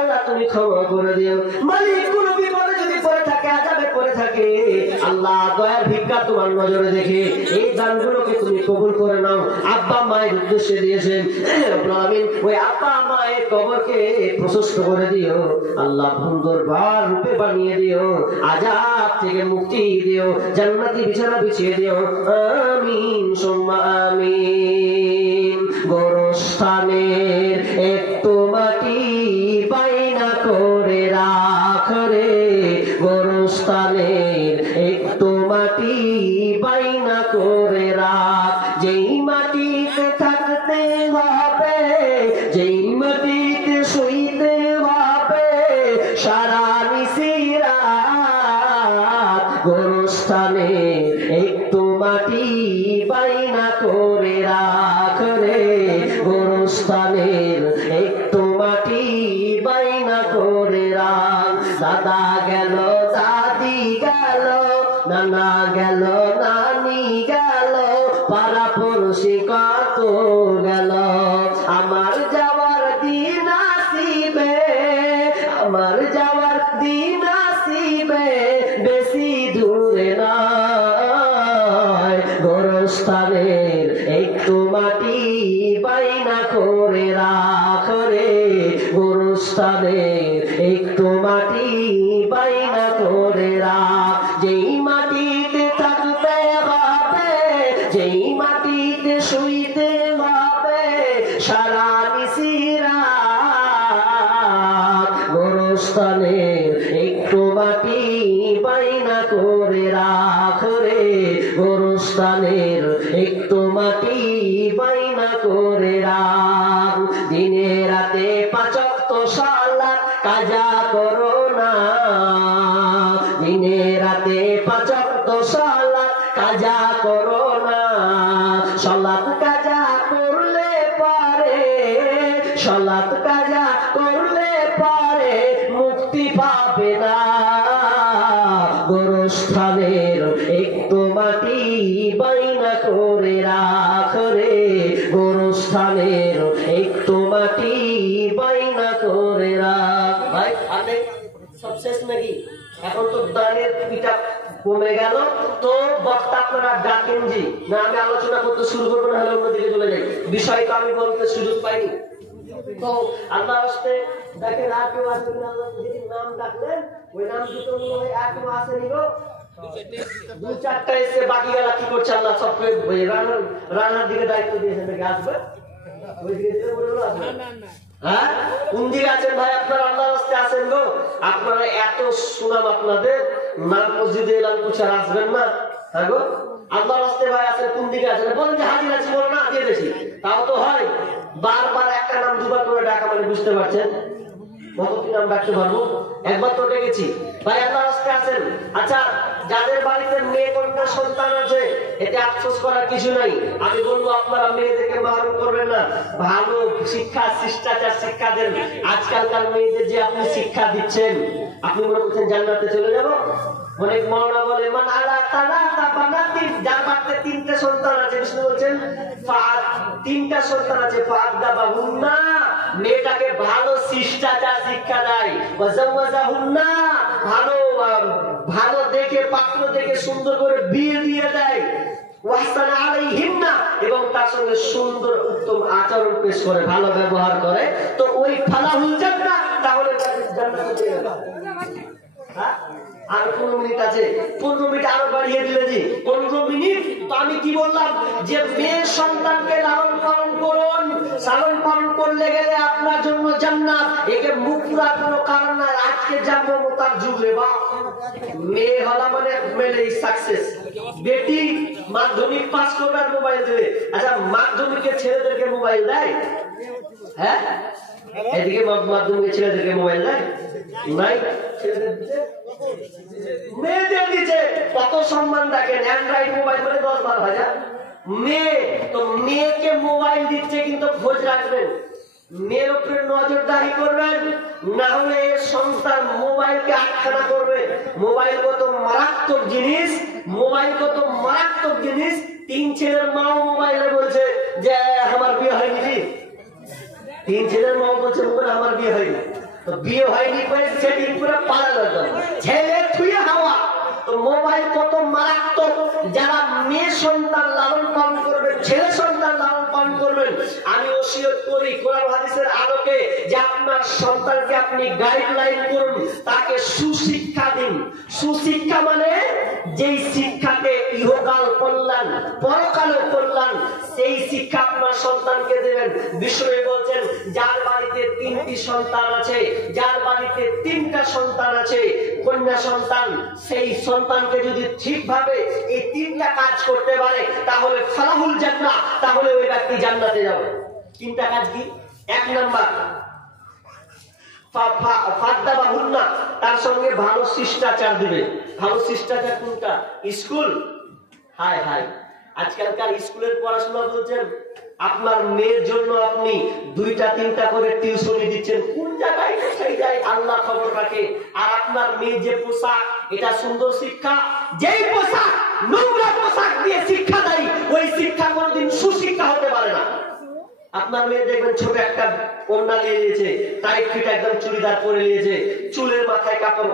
আল্লাহ তুমি ক্ষমা করে দিও। মালিক কোন বিপদে যদি পড়ে থাকে, আযাবে পড়ে থাকে, আল্লাহ দয়ার ভিক্ষা তোমার নজরে দেখে এই দানগুলোকে তুমি কবুল করে নাও। আব্বা মায়ের উদ্দেশ্যে দিয়েছেন রব্বুল আমিন, ওই আব্বা মায়ের কবরকে প্রশস্ত করে দিও আল্লাহ, সুন্দর বার রূপে বানিয়ে দিও, আযাব থেকে মুক্তি দিও, জান্নাতি বিছানা বিছিয়ে দিও। আমিন সুম্মা আমিন। গোরস্থানের একটু মাটি বাইনা করে রাখ রে, গোরস্থানের একটু মাটি বাইনা করে রাখ, যেই মাটিতে থাকতে হবে, যেই মাটিতে শুইতে হবে সারা নিশিরাত, গোরস্থানের একটু মাটি বাইনা করে রাখ রে, গোরস্থানের একটু মাটি বাইনা করে রাখ। দাদা গেল, দাদি গেল, নানা গেল, নানি গেল, পাড়া পড়শি কত গেল, আমার যাওয়ার দিন আসিবে, আমার যাওয়ার দিন আসিবে, বেশি দূরে নয়, গোরস্থানের একটু মাটি বাইনা করে রাখ রে, গোরস্থানের একটু মাটি বাইনা করে রাখ, যেই মাটিতে থাকতে হবে, যেই মাটিতে শুইতে হবে সারা নিশিরাত, গোরস্থানের একটু মাটি বাইনা করে রাখ রে, গোরস্থানের একটু মাটি বাইনা করে রাখ। দিনে রাতে 5 ওয়াক্ত সালাত কাজা করো না, দিনে রাতে 5 ওয়াক্ত সালাত কাজা করো না, সালাত কাজা করলে পারে, সালাত কাজা করলে পারে মুক্তি পাবে না, গোরস্থানের একটু মাটি বাইনা করে রাখ রে, গোরস্থানের একটু মাটি বাইনা করে রাখ। ভাই আপনি সব শেষ নাকি? এখন তো দানের পিঠা কমে গেল, তো বক্তা আপনারা ডাকেন জি না, আমি আলোচনা করতে শুরু করবো, না হলে অন্যদিকে চলে যাই, বিষয় তো আমি বলতে সুযোগ পাইনি। তো আল্লাহ আসতে দেখেন আর কেউ আসবেন, আল্লাহ যদি নাম ডাকলেন ওই নাম দুটো মনে হয় আর কেউ আসেনি গো, 2-4টা এসে বাকি গেলা কি করছে আল্লাহ সবকে রান্নার দিকে দায়িত্ব দিয়েছেন, নাকি আসবে ওই দিকে বলে আসবে? হ্যাঁ কোন দিকে আছেন ভাই আপনারা? আল্লাহর রাস্তায় আছেন গো, আপনারা এত সুনাম আপনাদের, নাম মসজিদে এলাম কুছার আসবেন না? হ্যাঁ গো আল্লাহর রাস্তায় ভাই আছেন, কোন দিকে আছেন? বলেন যে হাজির আছি, বলো না দিয়ে বেশি, তাও তো হয়। বারবার একটা নাম দুবার করে ডাকা মানে বুঝতে পারছেন কতটি নাম ডাকতে পারবো? একবার তো ডেকেছি ভাই, আল্লাহর রাস্তায় আছেন। আচ্ছা যাদের বাড়িতে মেয়ে কন্যা সন্তান আছে এতে আফসোস করার কিছু নাই, আমি বলবো আপনারা মেয়েদেরকে মারণ করবেন না, ভালো শিক্ষা শিষ্টাচার শিক্ষা দেন। আজকালকার মেয়েদের যে আপনি শিক্ষা দিচ্ছেন, আপনি মনে করছেন জান্নাতে চলে যাব? অনেক মাওলানা বলে মান আলা তালাতা বানাতিন, যার বাড়িতে 3টে সন্তান আছে, বিষ্ণু বলছেন 3টা সন্তান আছে, ফাআদাবাহুন্না, মেয়েটাকে ভালো শিষ্টাচার শিক্ষা দেয়, ওয়াজাওয়াজাহুন্না, ভালো ভালো দেখে পাত্র দেখে সুন্দর করে বিয়ে দিয়ে দেয়, ওয়াহসানা আলাইহিন্না, এবং তার সঙ্গে সুন্দর উত্তম আচরণ পেশ করে, ভালো ব্যবহার করে, তো ওই ফালাহুল জান্নাহ, তাহলে জান্নাতে যাবে। হ্যাঁ আর 15 মিনিট আছে, 15 মিনিট আরো বাড়িয়ে দিলে জি 15 মিনিট। তো আমি কি বললাম যে মেয়ে সন্তানকে লালন পালন করুন, লালন পালন করলে গেলে আপনার জন্য জান্নাত, একে মুখ পুরার কোনো কারণ নাই। আজকে যা মমতার যুগ রে বা, মেয়ে হলা মানে মেলেই সাকসেস। বেটি মাধ্যমিক পাস করবে আর মোবাইল দেবে। আচ্ছা মাধ্যমিকে ছেলেদেরকে মোবাইল দেয়? হ্যাঁ এদিকে মাধ্যমিকে ছেলেদেরকে মোবাইল দেয় নাই, মেয়েদের দিচ্ছে কত সম্মান দেখেন, অ্যান্ড্রয়েড মোবাইল মানে 10-12 হাজার। মেয়ে তো মেয়েকে মোবাইল দিচ্ছে, কিন্তু খোঁজ রাখবেন, মেয়ের উপরে নজরদারি করবেন, না হলে সন্তান মোবাইলকে আটখানা করবে। মোবাইল কত মারাত্মক জিনিস, মোবাইল কত মারাত্মক জিনিস। 3 ছেলের মাও মোবাইলে বলছে যে আমার বিয়ে হয়নি, 3 ছেলের মাও বলছে আমার বিয়ে হয়নি। তো বিয়ে হয়নি করে সেদিন করে পালানোর জন্য ছেলে থুয়ে হাওয়া। তো মোবাইল কত মারাত্মক। যারা মেয়ে সন্তান লালন পালন করবেন, ছেলে সন্তান লালন পালন করবেন, আমি ওসিয়ত করি কোরআন হাদিসের আলোকে যে আপনার সন্তানকে আপনি গাইডলাইন করুন, তাকে সুশিক্ষা দিন। সুশিক্ষা মানে যেই শিক্ষাতে ইহকাল কল্যাণ পরকালেও কল্যাণ, সেই শিক্ষা আপনার সন্তানকে দেবেন। বিষ্ণু বলছেন যার বাড়িতে 3টি সন্তান আছে, যার বাড়িতে 3টা সন্তান আছে কন্যা সন্তান, সেই সন্তানকে যদি ঠিকভাবে এই 3টা কাজ করতে পারে তাহলে ফালাহুল জান্নাহ, তাহলে ওই ব্যক্তি জান্নাতে যাবে। 3টা কাজ কি? 1 নাম্বার ফাদ্দাবাহুন্না, তার সঙ্গে ভালো শিষ্টাচার দিবে। ভালো শিষ্টাচার কোনটা? স্কুল। হায় হায়, আজকালকার স্কুলের পড়াশোনা বলছেন আপনার মেয়ের জন্য আপনি 2টা 3টা করে টিউশনি দিচ্ছেন, কোন জায়গায় সেই যায় আল্লাহ খবর রাখে। আর আপনার মেয়ে যে পোশাক, এটা সুন্দর শিক্ষা? যেই পোশাক নোংরা পোশাক দিয়ে শিক্ষা দেয়, ওই শিক্ষা কোনদিন সুশিক্ষা হতে পারে না। আপনার মেয়ে দেখবেন ছোট একটা ওড়না নিয়ে নিয়েছে, টাইট ফিট একদম চুড়িদার পরে নিয়েছে, চুলের মাথায় কাপড়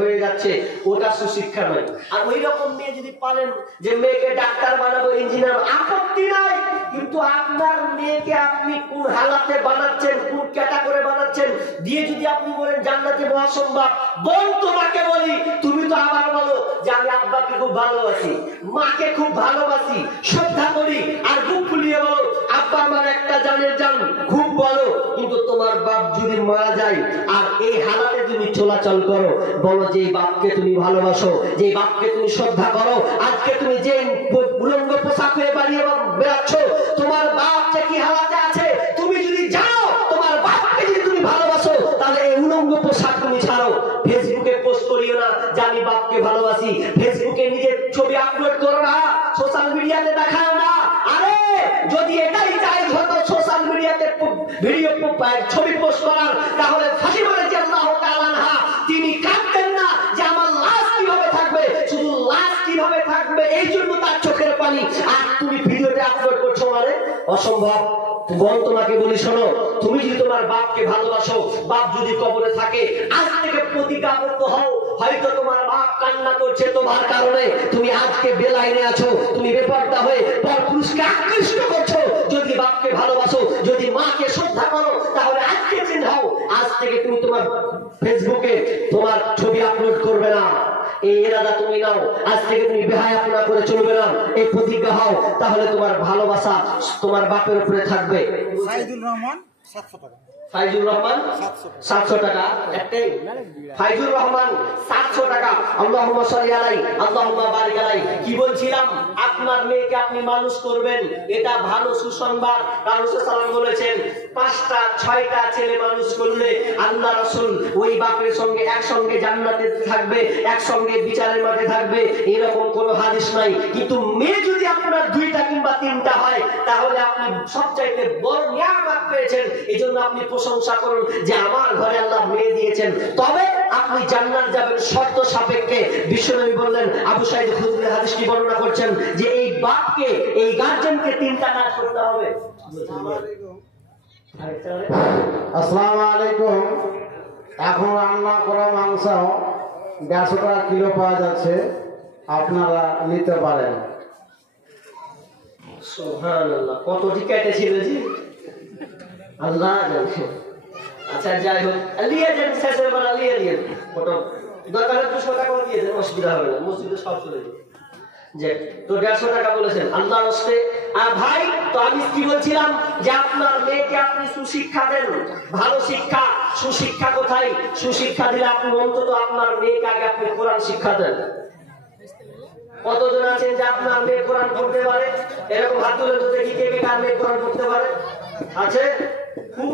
হয়ে যাচ্ছে, ওটা সুশিক্ষা নয়। আর ওই রকম মেয়ে যদি পালেন যে মেয়েকে ডাক্তার বানাবো, ইঞ্জিনিয়ার, আপত্তি নাই, কিন্তু আপনার মেয়েকে আপনি কোন হালাতে বানাচ্ছেন, কোন ক্যাটাগরি বানাচ্ছেন দিয়ে যদি আপনি বলেন জান্নাতে অসম্ভব। বোন তোমাকে বলি, তুমি তো আবার বলো যে আমি আব্বাকে খুব ভালোবাসি, মাকে খুব ভালোবাসি, শ্রদ্ধা করি, আর বুক ফুলিয়ে বলো আব্বা আমার একটা জানের জান, খুব বলো, কিন্তু তোমার বাপ যদি মারা যায় আর এই হালাতে তুমি চলাচল করো, বলো যে বাপকে তুমি ভালোবাসো, যে বাপকে তুমি শ্রদ্ধা করো, আজকে তুমি যে উলঙ্গ পোশাক হয়ে বাড়িয়ে বেড়াচ্ছ, তোমার বাপ যে কি হালাতে আছে তুমি যদি জানো, তোমার বাপকে যদি তুমি ভালোবাসো, তাহলে এই উলঙ্গ পোশাক তুমি ছাড়ো। ফেসবুকে পোস্ট করিও না যে আমি বাপকে ভালোবাসি, ফেসবুকে নিজের ছবি আপলোড করো না, সোশ্যাল মিডিয়াতে দেখাও না। আরে যদি এটাই চাই যত সোশ্যাল মিডিয়াতে ভিডিও ছবি পোস্ট করার, তাহলে ফাতিমা রাদিয়াল্লাহু তাআলা আনহা তিনি কাঁদতেন না যে আমার লাশ কিভাবে থাকবে, শুধু লাশ কিভাবে থাকবে এই জন্য তার চোখের পানি। আর তুমি ভিডিওতে আপলোড করছো মানে অসম্ভব। বোন তোমাকে বলি শোনো, তুমি যদি তোমার বাপকে ভালোবাসো, বাপ যদি কবরে থাকে, আজ থেকে প্রতিজ্ঞাবদ্ধ হও, হয়তো তোমার বাপ কান্না করছে তোমার কারণে, তুমি আজকে বেলাইনে আছো, তুমি বেপরদা হয়ে পরপুরুষকে আকৃষ্ট করছো। যদি বাপকে ভালোবাসো, যদি মাকে শ্রদ্ধা করো, তাহলে আজকে চেঞ্জ হও। আজ থেকে তুমি তোমার ফেসবুকে তোমার ছবি আপলোড করবে না, এই ইরাদা তুমি নাও। আজ থেকে তুমি বেহায়াপনা করে চলবে না, এই প্রতিজ্ঞা হও, তাহলে তোমার ভালোবাসা তোমার বাপের উপরে থাকবে। ফাইজুর রহমান 700 টাকা। ফাইজুর রহমান 700 টাকা। একটাই ফাইজুর রহমান 700 টাকা। আল্লাহুম্মা সাল্লি আলাইহি আল্লাহুম্মা বারিক আলাইহি। কি বলছিলাম, আপনার মেয়েকে আপনি মানুষ করবেন, এটা ভালো সুসংবাদ। রাসূল সাল্লাল্লাহু আলাইহি বলেছেন 5টা 6টা ছেলে মানুষ করলে আল্লাহ রাসূল ওই বাপের সঙ্গে একসঙ্গে জান্নাতে থাকবে, একসঙ্গে বিচারের মাঠে থাকবে, এরকম কোনো হাদিস নাই। কিন্তু মেয়ে যদি আপনার 2টা কিংবা 3টা হয়, তাহলে আপনি সবচাইতে বড় নিয়ামত পেয়েছেন। এজন্য আপনি প্রশংসা করুন যে আমার ঘরে আল্লাহ মেয়ে দিয়েছেন। তবে আপনি জান্নাত যাবেন শর্ত সাপেক্ষে। বিশ্বনবী বললেন, আবু সাঈদ খুদরি হাদিসটি বর্ণনা করছেন যে এই বাপকে, এই গার্জিয়ানকে 3টা কাজ করতে হবে। আসসালামু আলাইকুম। এখন রান্না করা মাংস 150 টাকা কিলো পাওয়া যাচ্ছে, আপনারা নিতে পারেন। সুবহানাল্লাহ, কতটি কেটেছিল জি আল্লাহ জানে। আচ্ছা যাই হোক, লিয়ে যান, শেষের বেলা লিয়ে দিন। কত দরকার 200 টাকাও দিয়ে দেন, অসুবিধা হবে না, মসজিদে সব চলে যাবে। যে তো 150 টাকা বলেছেন আল্লাহর রাস্তে। আর ভাই, তো আমি কি বলছিলাম যে আপনার মেয়েকে আপনি সুশিক্ষা দেন, ভালো শিক্ষা। সুশিক্ষা কোথায়? সুশিক্ষা দিলে আপনি অন্তত আপনার মেয়েকে আগে আপনি কোরআন শিক্ষা দেন। কতজন আছেন যে আপনার মেয়ে কোরআন পড়তে পারে? এরকম হাত তুলে তো দেখি কে কে কার মেয়ে কোরআন পড়তে পারে? আছে খুব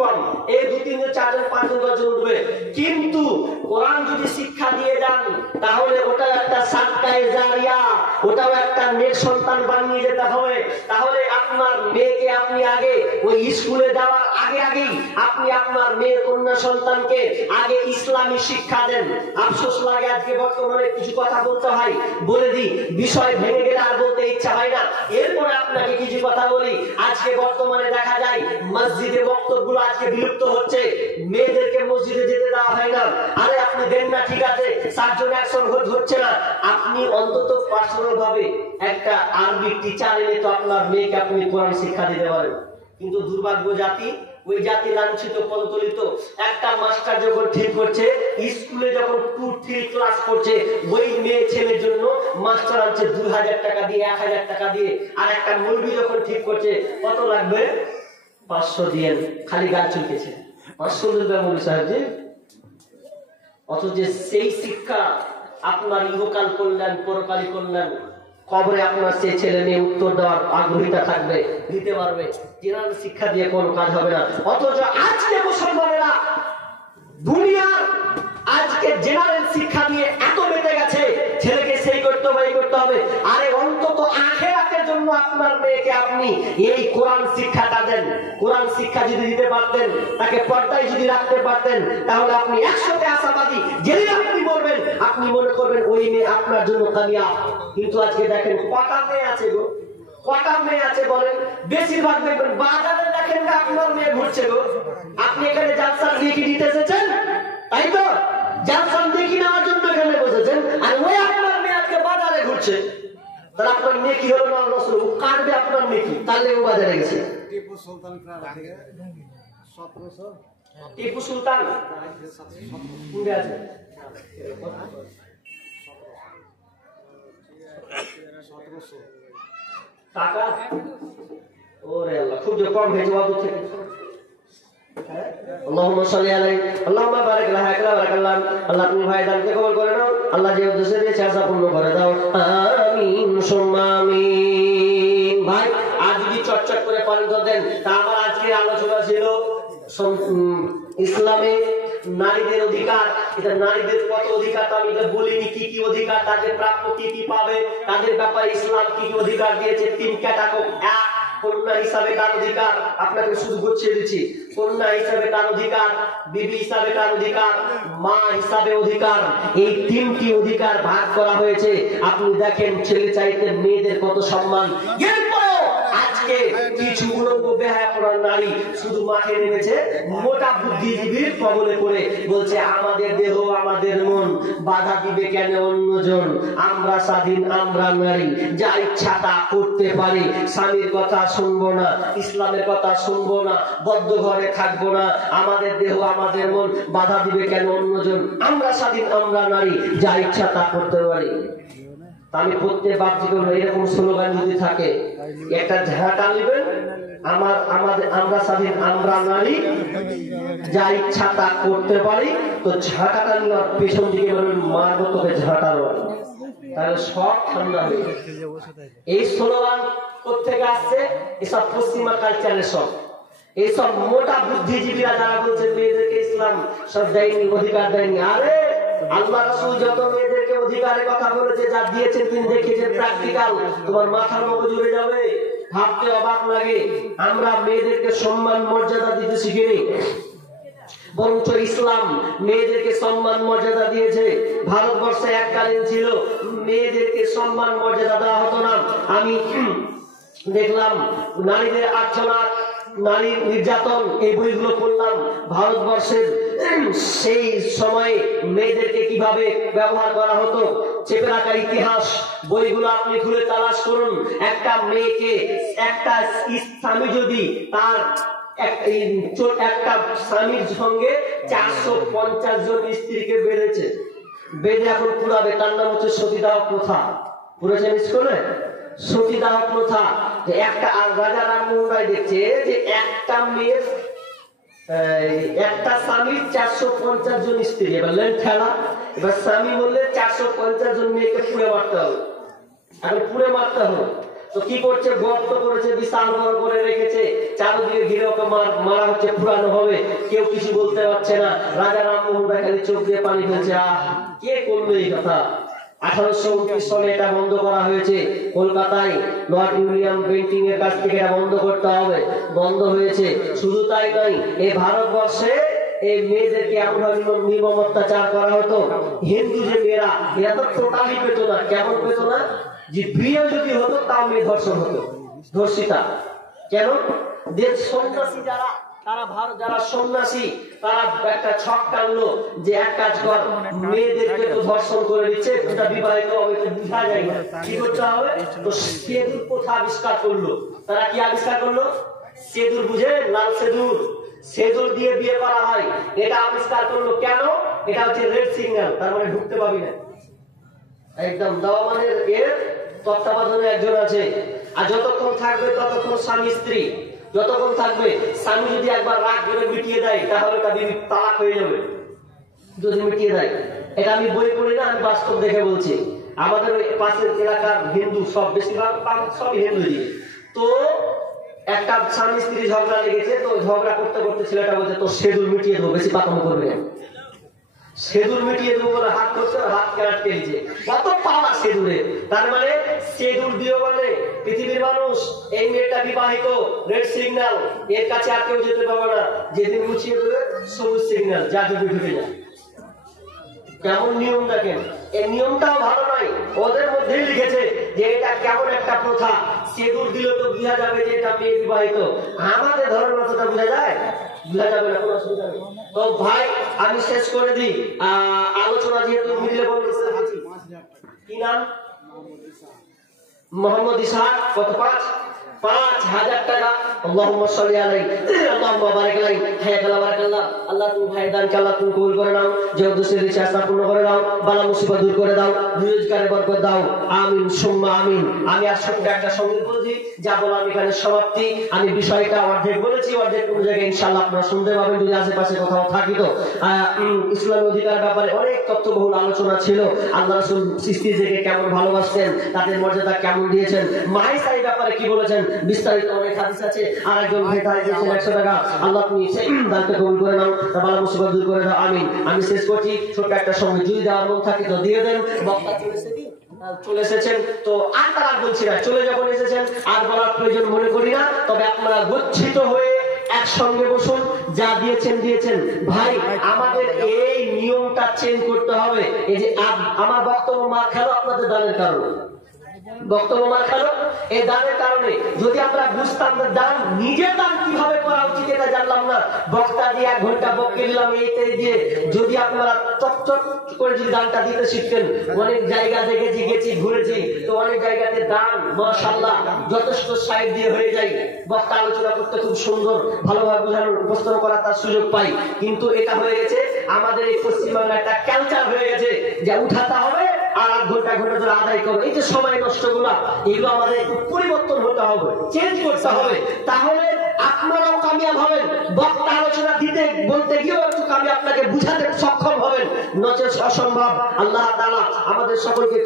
কম, এই 2 3 জন 4 জন 5 জন 10 জন উঠবে। কিন্তু কোরআন যদি শিক্ষা দিয়ে যান, তাহলে ওটা একটা সাদকায়ে জারিয়া, ওটাও একটা নেক সন্তান বানিয়ে যেতে হবে। তাহলে আপনার মেয়েকে আপনি আগে ওই স্কুলে যাওয়ার আগেই আপনি আপনার মেয়ে কন্যা সন্তানকে আগে ইসলামী শিক্ষা দেন। আফসোস লাগে আজকে বর্তমানে কিছু কথা বলতে হয়, বলে দিই, বিষয় ভেঙে গেলে আর বলতে ইচ্ছা হয় না। এরপরে আপনাকে কিছু কথা বলি। আজকে বর্তমানে দেখা যায় মসজিদে বক্তব্যগুলো আজকে বিলুপ্ত হচ্ছে, মেয়েদেরকে মসজিদে যেতে দেওয়া হয় না। আরে আপনি দেন না, ঠিক আছে, 7 জন অ্যাকশন হচ্ছে না, আপনি অন্তত পার্সোনাল ভাবে একটা আরবি টিচার এনে তো আপনার মেয়েকে আপনি কোরআন শিক্ষা দিতে পারেন। কিন্তু দুর্ভাগ্য জাতি, ওই জাতি লাঞ্ছিত পদতলিত। একটা মাস্টার যখন ঠিক করছে স্কুলে যখন 2-3 ক্লাস করছে, ওই মেয়ে ছেলের জন্য মাস্টার আনছে 2000 টাকা দিয়ে, 1000 টাকা দিয়ে। আর একটা মৌলবি যখন ঠিক করছে কত লাগবে, 500 দিয়ে, খালি গাল চুলকেছে 500 দেবে মৌলবি সাহেব। অথচ সেই শিক্ষা আপনার ইহকাল কল্যাণ, পরকালী কল্যাণ, কবরে আপনার সেই ছেলে মেয়ে উত্তর দেওয়ার আগ্রহীতা থাকবে, দিতে পারবে। জেনারেল শিক্ষা দিয়ে কোনো কাজ হবে না। অথচ আজকে মুসলমানেরা দুনিয়ার আজকে জেনারেল শিক্ষা দিয়ে এত বেঁধে গেছে, ছেলেকে সেই করতে হবে, এই করতে হবে। আরে অন্তত আখিরাতের জন্য আপনার মেয়েকে আপনি এই কোরআন শিক্ষাটা দেন। কোরআন শিক্ষা যদি দিতে পারতেন, তাকে পর্দায় যদি রাখতে পারতেন, তাহলে আপনি 100তে আশাবাদী। যেদিন আপনি বলবেন, আপনি মনে করবেন ওই মেয়ে আপনার জন্য কামিয়াব। কিন্তু আজকে দেখেন কটা মেয়ে আছে গো, কটা মেয়ে আছে বলেন? বেশিরভাগ দেখবেন বাজারে দেখেন না আপনার মেয়ে ঘুরছে গো। আপনি এখানে জালসা দেখি দিতে এসেছেন, তাই তো? জালসা দেখি নেওয়ার জন্য এখানে বসেছেন, আর ওই আপনার মেয়ে আজকে বাজারে ঘুরছে। তাহলে আপনার মেয়ে কি হলো না নষ্ট, ও কাটবে আপনার মেয়ে কি? তাহলে ও বাজারে গেছে। টিপু সুলতান কোথায় আছে? টাকা ওরে আল্লাহ, খুব যে কম হয়েছে বাদু থেকে। আল্লাহুম্মা সাল্লি আলাইহি আল্লাহুম্মা বারিক লাহা আকলা বারাকাল্লাহ। আল্লাহ তুমি ভাইদানকে কবুল করে নাও, আল্লাহ যে উদ্দেশ্যে দিয়েছে আশা পূর্ণ করে দাও, আমিন সুম্মা আমিন। ভাই আজ যদি চটচট করে পালন দেন, তা আমার আজকের আলোচনা ছিল ইসলামে নারীদের অধিকার। এটা নারীদের কত অধিকার তো আমি বলিনি, কি কি অধিকার তাদের প্রাপ্য, কি কি পাবে, তাদের ব্যাপারে ইসলাম কি কি অধিকার দিয়েছে। 3 ক্যাটাগরি। এক, কন্যা হিসাবে তার অধিকার, আপনাকে শুধু গুছিয়ে দিচ্ছি। কন্যা হিসাবে তার অধিকার, বিবি হিসাবে তার অধিকার, মা হিসাবে অধিকার। এই 3টি অধিকার ভাগ করা হয়েছে। আপনি দেখেন ছেলে চাইতে মেয়েদের কত সম্মান। এরপরেও আজকে কিছু উলঙ্গ বেহায়াপনা নারী শুধু মাঠে নেমেছে মোটা বুদ্ধিজীবীর কবলে পড়ে, বলছে আমাদের দেহ আমাদের মন, বাধা দিবে কেন অন্যজন, আমরা স্বাধীন আমরা নারী, যা ইচ্ছা তা করতে পারি, স্বামীর কথা শুনবো না, ইসলামের কথা শুনবো না, বদ্ধ ঘরে থাকবো না, আমাদের দেহ আমাদের মন, বাধা দিবে কেন অন্যজন, আমরা স্বাধীন আমরা নারী, যা ইচ্ছা তা করতে পারি। আমি প্রত্যেক বাচ্চাকে এরকম স্লোগান যদি থাকে, একটা ঝাঁটা নেবেন, আমরা স্বাধীন আমরা নারী, যা ইচ্ছা তা করতে পারি, তো ঝাঁটাটা নেওয়ার পেছন দিকে বলবেন মারবো তোকে ঝাঁটার, তাহলে সব ঠান্ডা হয়ে যাবে। এই স্লোগান কোথেকে আসছে? এসব পশ্চিমা কালচারের সব, এইসব মোটা বুদ্ধিজীবীরা যারা বলছে মেয়েদেরকে ইসলাম সব দেয়নি, অধিকার দেয়নি। আরে আল্লাহ রাসূল যত মেয়েদেরকে অধিকারের কথা বলেছে, যা দিয়েছেন তিনি দেখিয়েছেন প্র্যাকটিক্যাল, তোমার মাথার মগজ উড়ে যাবে, ভাবতে অবাক লাগে। আমরা মেয়েদেরকে সম্মান মর্যাদা দিতে শিখিনি, বরঞ্চ ইসলাম মেয়েদেরকে সম্মান মর্যাদা দিয়েছে। ভারতবর্ষে এককালীন ছিল মেয়েদেরকে সম্মান মর্যাদা দেওয়া হতো না। আমি দেখলাম নারীদের আর্চনা, নারীর নির্যাতন, এই বইগুলো পড়লাম। ভারতবর্ষের সেই সময়ে মেয়েদেরকে কিভাবে ব্যবহার করা হতো, চেপে রাখার ইতিহাস বইগুলো আপনি খুলে তালাশ করুন। একটা মেয়েকে একটা স্বামী যদি তার একটা স্বামীর সঙ্গে 450 জন স্ত্রীকে বেঁধেছে, বেঁধে এখন পুরাবে, তার নাম হচ্ছে সতীদাহ প্রথা। পুরেছেন স্কুলে সতীদাহ প্রথা। একটা রাজা রামমোহন রায় দেখছে যে একটা মেয়ের একটা স্বামীর 450 জন স্ত্রী, এবার লেন খেলা, এবার স্বামী বললে 450 জন মেয়েকে পুড়ে মারতে হবে, এখন পুড়ে মারতে হবে। তো কি করছে, গর্ত করেছে, বিশাল বড় করে রেখেছে, চারদিকে ঘিরে ওকে মারা হচ্ছে, পুরানো হবে, কেউ কিছু বলতে পারছে না। রাজা রামমোহন রায় খালি চোখ দিয়ে পানি ফেলছে, আহ কে করলো এই কথা, 1829 সালে এটা বন্ধ করা হয়েছে। কলকাতায় লর্ড উইলিয়াম বেন্টিং এর কাছ থেকে এটা বন্ধ করতে হবে, বন্ধ হয়েছে। শুধু তাই নয়, এই ভারতবর্ষে এই মেয়েদেরকে এমনভাবে নির্মম অত্যাচার করা হতো। হিন্দু যে মেয়েরা, এরা তো টোটালি পেত না। কেমন পেত না? যে বিয়ে যদি হতো তাও মেয়ে ধর্ষণ হতো, ধর্ষিতা। কেন? যে সন্ন্যাসী যারা, তারা যারা সন্ন্যাসী, তারা একটা ছক টানলো যে এক কাজ কর, মেয়েদেরকে তো ধর্ষণ করে দিচ্ছে, এটা বিবাহিত হবে, তো বুঝা যায় না, কি করতে হবে? তো সেদুর প্রথা আবিষ্কার করলো। তারা কি আবিষ্কার করলো? সেদুর, বুঝে? লাল সেদুর, সেদুর দিয়ে বিয়ে করা হয়, এটা আবিষ্কার করলো। কেন? এটা হচ্ছে রেড সিগন্যাল, তার মানে ঢুকতে পাবি না। একদম দাওয়ানের এর তত্ত্বাবধানে একজন আছে, আর যতক্ষণ থাকবে ততক্ষণ স্বামী স্ত্রী, যতক্ষণ থাকবে। স্বামী যদি একবার রাগ করে মিটিয়ে দেয়, তাহলে তা বিবি তালাক হয়ে যাবে, যদি মিটিয়ে দেয়। এটা আমি বই পড়ি না, আমি বাস্তব দেখে বলছি। আমাদের পাশের এলাকার হিন্দু সব, বেশিরভাগ সবই হিন্দু দিয়ে। তো একটা স্বামী স্ত্রী ঝগড়া লেগেছে, তো ঝগড়া করতে করতে ছেলেটা বলছে তো সেদুর মিটিয়ে দেবো, বেশি পাকামো করবে না। সেদুর মিটিয়ে দেবো বলে হাত করছে, হাত কেরাট কেলিছে, কত পাওয়া সেদুরে। তার মানে সেদুর দিয়ে বলে পৃথিবীর মানুষ, এই মেয়েটা বিবাহিত, রেড সিগন্যাল, এর কাছে আর কেউ যেতে পারবে না। যেদিন মুছিয়ে দেবে সবুজ সিগন্যাল, যা যদি ঢুকে যায়। কেমন নিয়ম দেখেন, এই নিয়মটাও ভালো নয়। ওদের মধ্যেই লিখেছে যে এটা কেমন একটা প্রথা, সেদুর দিলে তো বোঝা যাবে যে এটা মেয়ে বিবাহিত। আমাদের ধর্মের মতটা বোঝা যায়? বোঝা যাবে না, কোনো অসুবিধা নেই। তো ভাই আমি শেষ করে দিই আলোচনা, যেহেতু মিলে বলতে কি নাম? মোহাম্মদ ইসহাক। কত? 5,000 টাকা। আল্লাহুম্মা সাল্লি আলাইহি, আল্লাহুম্মা বারিক আলাইহি, হায়াকাল্লাহ বারাকাল্লাহ। আল্লাহ তুমি ভাই দানকে আল্লাহ তুমি কবুল করে নাও, যে উদ্দেশ্যের ইচ্ছা আশা পূর্ণ করে দাও, বালা মুসিবত দূর করে দাও, রোজগারে বরকত দাও, আমিন সুম্মা আমিন। আমি আর ছোট্ট একটা সঙ্গীত বলছি, যা বললাম এখানে সমাপ্তি। আমি বিষয়টা অর্ধেক বলেছি, অর্ধেক কোন জায়গায় ইনশাআল্লাহ আপনারা শুনতে পাবেন যদি আশেপাশে কোথাও থাকি। তো ইসলামের অধিকার ব্যাপারে অনেক তথ্যবহুল আলোচনা ছিল। আল্লাহ রাসূল সৃষ্টিজীবকে কেমন ভালোবাসতেন, তাদের মর্যাদা কেমন দিয়েছেন, মাইসাই ব্যাপারে কি বলেছেন, বিস্তারিত অনেক হাদিস আছে। আর একজন ভাই তাই দিয়েছেন 100 টাকা। আল্লাহ তুমি সেই দানকে কবুল করে নাও, বালা মুসিবত দূর করে দাও, আমিন। আমি শেষ করছি ছোট একটা সময়, যদি দেওয়ার মন থাকে তো দিয়ে দেন। বক্তা চলে এসেছেন, তো আর তারা বলছি না, চলে যখন এসেছেন আর বলার প্রয়োজন মনে করি না। তবে আপনারা গচ্ছিত হয়ে একসঙ্গে বসুন, যা দিয়েছেন দিয়েছেন। ভাই আমাদের এই নিয়মটা চেঞ্জ করতে হবে। এই যে আমার বক্তব্য মার খেলো আপনাদের দানের কারণে, বক্তব্য মার খেলো এই দানের কারণে। যদি আমরা বুঝতাম দান, নিজের দান কিভাবে করা উচিত এটা জানলাম না, বক্তা দিয়ে 1 ঘন্টা বক্তব্য দিলাম এইতে দিয়ে, যদি আপনারা চটচট করে যদি দানটা দিতে শিখতেন। অনেক জায়গা দেখেছি, গেছি, ঘুরেছি, তো অনেক জায়গাতে দান মাশাআল্লাহ যথেষ্ট সাইড দিয়ে হয়ে যায়। বক্তা আলোচনা করতে খুব সুন্দর, ভালোভাবে বোঝানোর, উপস্থাপন করার তার সুযোগ পাই। কিন্তু এটা হয়ে গেছে আমাদের এই পশ্চিমবাংলা একটা কালচার হয়ে গেছে, যে উঠাতে হবে আর 1 ঘন্টা ধরে আদায় করবে। এই যে সময় নষ্ট গুলা, এগুলো আমাদের একটু পরিবর্তন হতে হবে, চেঞ্জ করতে হবে। তাহলে আপনারাও কামিয়াব হবেন, বক্তা আলোচনা দিতে বলতে গিয়েও একটু কামিয়াব, আপনাকে বুঝাতে সক্ষম হবেন, নচেত অসম্ভব। আল্লাহ তাআলা আমাদের সকলকে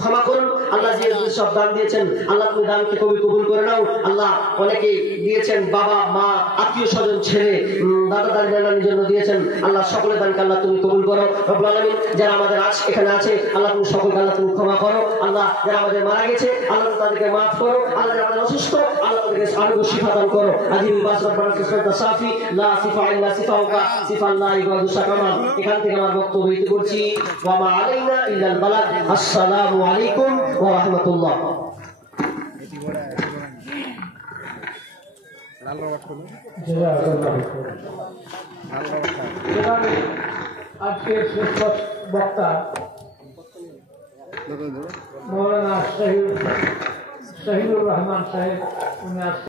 ক্ষমা করুন। আল্লাহ যে সব দান দিয়েছেন, আল্লাহ তুমি দানকে কবুল করে নাও। আল্লাহ অনেকে দিয়েছেন, বাবা মা আত্মীয় স্বজন ছেড়ে দাদা দাদি নানার জন্য দিয়েছেন। আল্লাহ সকলের দানকে আল্লাহ তুমি কবুল করো রব্বুল আলামিন। যারা আমাদের আজ এখানে আছে আল্লাহ তুমি সকলকে আল্লাহ তুমি ক্ষমা করো। আল্লাহ যারা আমাদের মারা গেছে আল্লাহ তাদেরকে মাফ করো। আল্লাহ যারা আমাদের অসুস্থ আল্লাহ তাদেরকে আরোগ্য শিফা দান করো। আজিম বাস রব্বানা সুবহানাকা সাফি লা সিফা ইল্লা সিফাউকা সিফাল্লাহি ওয়া দুশাকামাল। এখান থেকে আমার বক্তব্য দিতে করছি, ওয়া মা আলাইনা ইল্লাল বালাগ। আসসালামু আলাইকুম ওয়া রাহমাতুল্লাহ। আজকের শ্রেষ্ঠ বক্তা মৌলানা শাহিদুর রহমান সাহেব, উনি